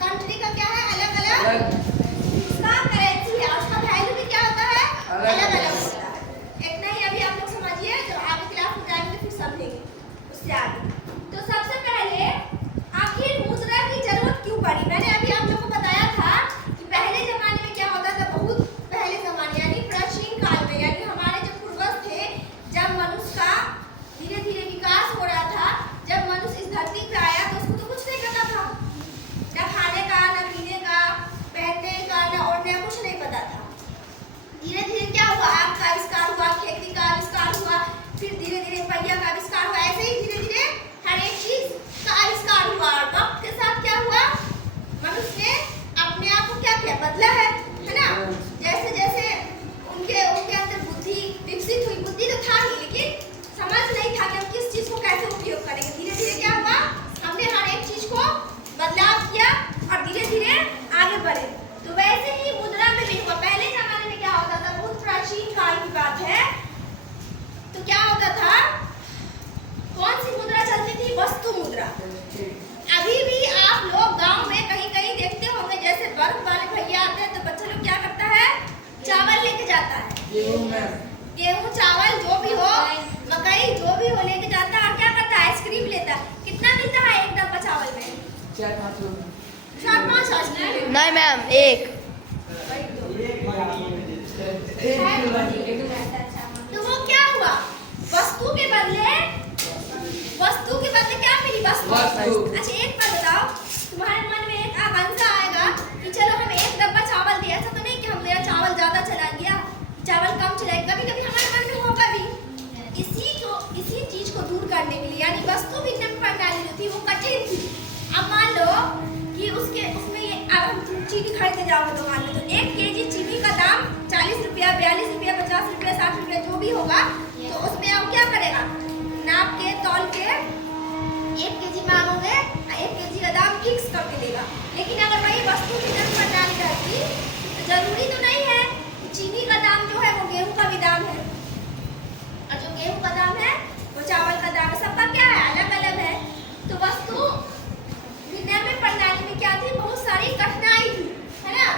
Country का क्या है, अलग अलग उसका करेंसी है, उसका वैल्यू भी क्या होता है, अलग अलग होता है। इतना ही अभी आप लोग समझिए, जब आगे क्लास में जाएंगे फिर समझेंगे उससे आगे। तो सबसे पहले आखिर मुद्रा की जरूरत क्यों पड़ी। मैंने अभी आप लोग को बताया था कि पहले जमाने में क्या होता था, बहुत पहले जमाने यानी प्राचीन काल में, यानी हमारे जो पूर्वज थे, जब मनुष्य का धीरे धीरे विकास हो रहा था, जब मनुष्य इस धरती पे आया तो उसको तो कुछ नहीं पता था, न खाने का, न पीने का, पहनने का, न ओढ़ने का, कुछ नहीं पता था। धीरे धीरे क्या हुआ, आग का आविष्कार हुआ, खेती का आविष्कार हुआ, फिर धीरे धीरे पहिया का आविष्कार हुआ, ऐसे ही धीरे धीरे हर एक चीज का आविष्कार हुआ। और वक्त के साथ क्या हुआ, मनुष्य ने अपने आप को क्या किया, बदला है ना। जैसे जैसे उनके अंदर बुद्धि विकसित हुई, बुद्धि तो था ही लेकिन समझ नहीं था कि हम किस चीज को कैसे उपयोग करेंगे। धीरे धीरे क्या हुआ, हमने हर एक चीज को बदलाव किया और धीरे धीरे आगे बढ़े। तो वैसे ही मुद्रा में भी हुआ। पहले जमाने में क्या होता था, बहुत प्राचीन काल की बात है, तो क्या होता था, कौन सी मुद्रा चलती थी, वस्तु मुद्रा। अभी भी आप लोग गांव में कहीं कहीं देखते होंगे, जैसे बर्फ वाले भैया आते हैं तो बच्चा लोग क्या करता है, चावल लेके जाता है, गेहूं चावल जो भी हो, मकई जो भी हो लेके जाता है और क्या करता है, आइसक्रीम लेता है। कितना मिलता है एक डब्बा चावल में, 4-5 आइसक्रीम। नहीं मैम, एक। तो वो क्या हुआ, वस्तु के बदले क्या मिली, वस्तु। अच्छा एक बात बताओ, तुम्हारे मन में एक आकांक्षा आएगा कि चलो हम एक डब्बा चावल दिया, ऐसा तो नहीं कि हम मेरा चावल ज्यादा चला गया, चावल कम चला गया, कभी कभी हमारे मन में होगा भी। इसी चीज को दूर करने के लिए, यानी वस्तु विनिमय प्रणाली जो थी वो कठिन थी। अब मान लो कि उसमें ये, अब हम चीनी खरीदने जाओगे दुकान में, तो 1 केजी चीनी का दाम 40 रुपया, 42 रुपया, 50 रुपया, 60 रुपया जो भी होगा, तो उसमें आप क्या करेगा, नाप के तौल के 1 केजी मांगोगे, 1 केजी का दाम फिक्स करके देगा। लेकिन अगर वही वस्तु विनिमय प्रणाली रहती तो जरूरी तो नहीं है, चीनी का दाम जो है वो गेहूं का भी दाम है, और जो गेहूं का दाम है वो चावल का दाम है, सबका क्या है, अलग अलग है। तो वस्तु विनिमय प्रणाली में क्या थी, बहुत सारी कठिनाई थी, है ना।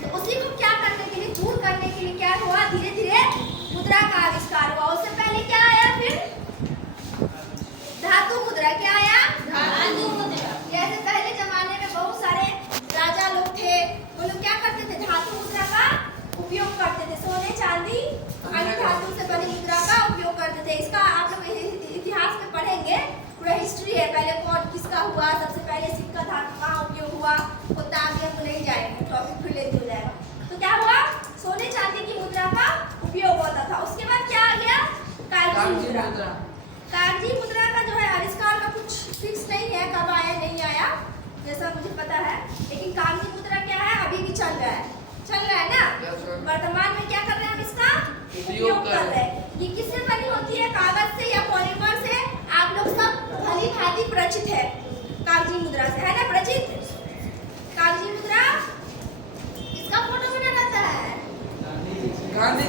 तो उसी को क्या करने के लिए, दूर करने के लिए क्या हुआ, धीरे धीरे मुद्रा का आविष्कार हुआ। उससे पहले क्या आया, फिर धातु मुद्रा। क्या आया, धातु मुद्रा। जैसे पहले जमाने में बहुत सारे राजा लोग थे, वो लोग क्या करते थे, धातु मुद्रा का उपयोग करते थे, सोने चांदी अन्य धातु से बनी मुद्रा का उपयोग करते थे। इसका आप लोग इतिहास में पढ़ेंगे, पूरा हिस्ट्री है, पहले कौन किसका हुआ, सबसे पहले सिक्का धातु कहाँ उपयोग हुआ, उतना आगे हम नहीं जाएंगे, टॉपिक फिर लेंथ हो जाएगा। तो क्या हुआ, सोने चांदी की मुद्रा का उपयोग होता था। उसके बाद क्या आ गया, कागजी मुद्रा। कागजी मुद्रा का जो है आविष्कार का कुछ फिक्स नहीं है, कब आया नहीं आया जैसा मुझे पता है, लेकिन कागजी मुद्रा क्या है, अभी भी चल रहा है ना। वर्तमान में क्या कर रहे हैं हम, इसका उपयोग कर रहे हैं। ये किससे बनी होती है, कागज से या पॉलीमर से, आप लोग सब भली भांति परिचित है कागजी मुद्रा से, है ना, परिचित। कागजी मुद्रा इसका फोटो बना रहता है, गांधी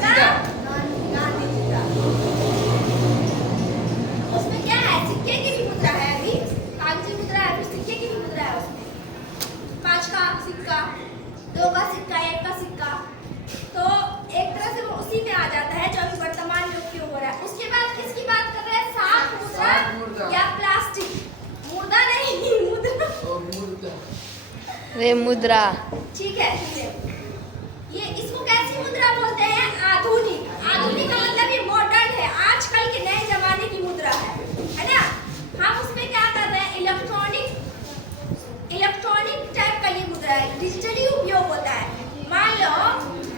जी का। उसमें क्या है, सिक्के की भी मुद्रा है, अभी कागजी मुद्रा है, फिर सिक्के की भी मुद्रा है। उसमें 5 का सिक्का, 2 का सिक्का, 1 का सिक्का, तो एक तरह से वो उसी में आ जाता है जो अभी वर्तमान में उपयोग हो रहा है। उसके बाद किसकी बात कर रहे हैं, साफ मुद्रा या प्लास्टिक मुद्रा, नहीं मुद्रा, वे मुद्रा, ठीक है। ये इसको कैसी मुद्रा बोलते हैं, आधुनिक। आधुनिक का मतलब ये मॉडर्न है, आजकल के नए जमाने की मुद्रा है ना। हम उसमें क्या कर रहे हैं, इलेक्ट्रॉनिक टाइप का ये मुद्रा है, डिजिटली उपयोग होता है। मान लो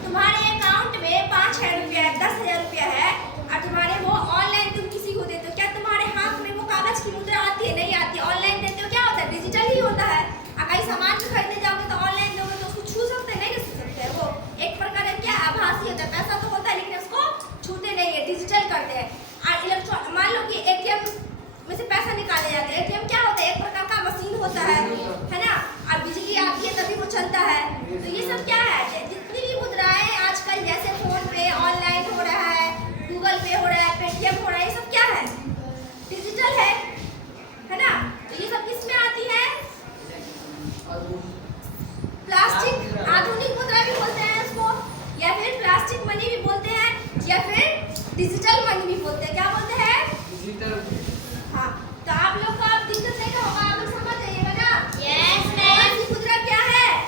तुम्हारे अकाउंट में 5,000 रुपया है, 10,000 रुपया है, और तुम्हारे वो ऑनलाइन तुम किसी को देते हो, क्या तुम्हारे हाथ में वो कागज की मुद्रा आती है, नहीं आती। ऑनलाइन देते हो, क्या होता है, डिजिटल ही होता है। कहीं सामान भी खरीदने जाओगे तो ऑनलाइन दोगे तो उसको छू सकते हैं, नहीं छू सकते, वो एक प्रकार का क्या आभासी होता है, पैसा तो होता है लेकिन उसको छूते नहीं है, डिजिटल करते हैं। और मान लो कि एटीएम में से पैसा निकाले जाते हैं, एटीएम क्या होता है, एक प्रकार का मशीन होता है ना, और बिजली आती है तभी वो चलता है। तो ये सब क्या है, जितनी भी मुद्राएं आजकल जैसे फोन पे ऑनलाइन हो रहा है, गूगल पे हो रहा है, पेटीएम हो रहा है, ये सब क्या है, डिजिटल है ना। तो ये सब किस में आती है,